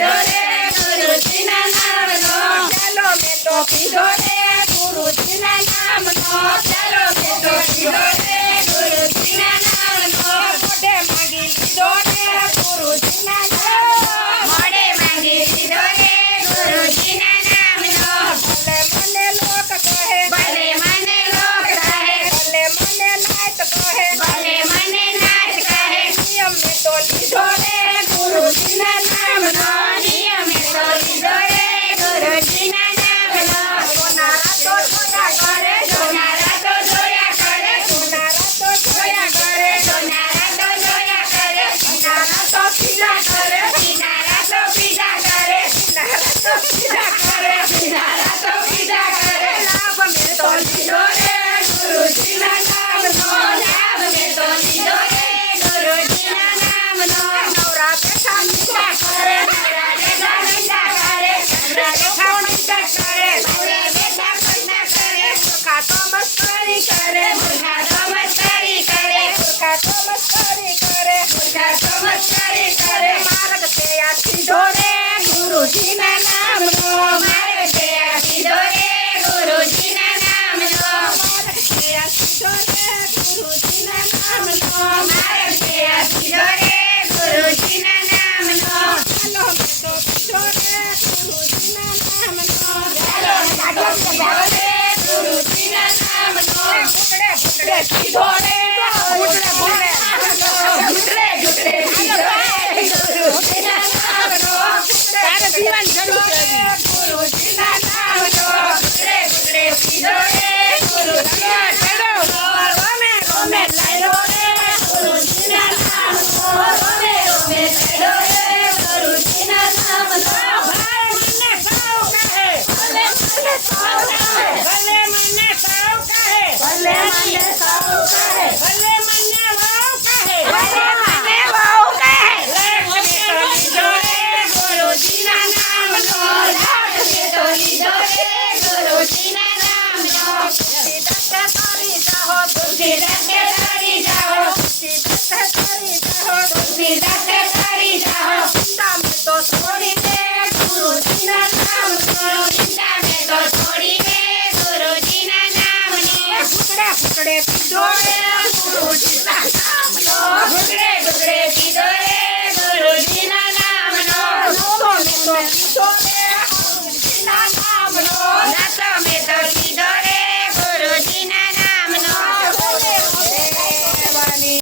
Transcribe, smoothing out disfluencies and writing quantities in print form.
લાવ્યો રે ગુરુજીના નામનો ચાલો મેં તો પીધો રે ગુરુજીના નામનો ચાલો મેં તો પીધો રે ગુરુજીના નામનો મોઢે માંગી લીધો રે ગુરુજીના નામનો મોઢે માંગી લીધો રે ગુરુજીના નામનો ભલે મને લોક કહે ભલે મને લોક કહે ભલે મને નાચ કહે ભલે મને નાચ કહે નિયમ મેં તો લીધો રે ગુરુજીના નામનો નિયમ મેં તો લીધો રે ગુરુજીના નામનો સોનારા તો જોયા કરે સોનારા તો જોયા કરે સોનારા તો જોયા કરે સોનારા તો જોયા કરે સોનારા તો પીડા કરે સોનારા તો પીડા કરે સોનારા તો પીડા કરે સોનારા તો પીડા કરે લાભ મેં તો લીધો રે ગુરુજીના નામનો લાભ મેં તો લીધો રે ગુરુજીના નામનો નવરા બેઠા નિંદા કરે નવરા બેઠા નિંદા કરે નવરા બેઠા નિંદા કરે નવરા બેઠા નિંદા કરે મૂર્ખા તો મસ્કરી કરે મૂર્ખા તો મસ્કરી કરે મૂર્ખા તો મસ્કરી કરે મૂર્ખા તો મસ્કરી કરે માર્ગ તે આ સીધો રે ગુરુજીના નામનો માર્ગ તે આ સીધો રે ગુરુજીના નામનો માર્ગ તે આ સીધો રે ગુરુજીના નામનો માર્ગ તે આ સીધો રે ગુરુજીના નામનો ચાલો મેં તો પીધો રે ગુરુજીના નામનો ચાલો લાડો પીધો રે ગુરુજીના નામનો ઘૂંટડે ઘૂંટડે પીધો રે ઘૂંટડે ઘૂંટડે ઘૂંટડે પીધો રે ગુરુજીના નામનો તારે પીવાની જરૂર છે ગુરુજીના નામનો ઘૂંટડે ઘૂંટડે પીધો રે ગુરુજીના નામનો રોમે રોમે લાડો રે ગુરુજીના નામનો રોમે રોમે લાડો રે ગુરુજીના નામનો ભલે મને સૌ કહે ભલે મને સૌ કહે ભલે મને સૌ કહે ભલે મને સૌ કહે ભલે મને વહુ કહે ભલે મને વહુ કહે લાખ મેં તો લીધો રે ગુરુજીના નામનો લાખ મેં તો લીધો રે ગુરુજીના નામનો તુલસીદાસે તારી જાહો તુલસીદાસે તારી જાહો તુલસીદાસે તારી જાહો તુલસીદાસે તારી જાહો નિંદા મેં તો છોડી દે ગુરુજીના નામનો નિંદા મેં તો છોડી દે ગુરુજીના નામનો ઘૂંટડે ઘૂંટડે પીધો રે ગુરુજીના નામનો ઘૂંટડે ઘૂંટડે પીધો રે ગુરુજીના નામનો મેં તો પીધો રે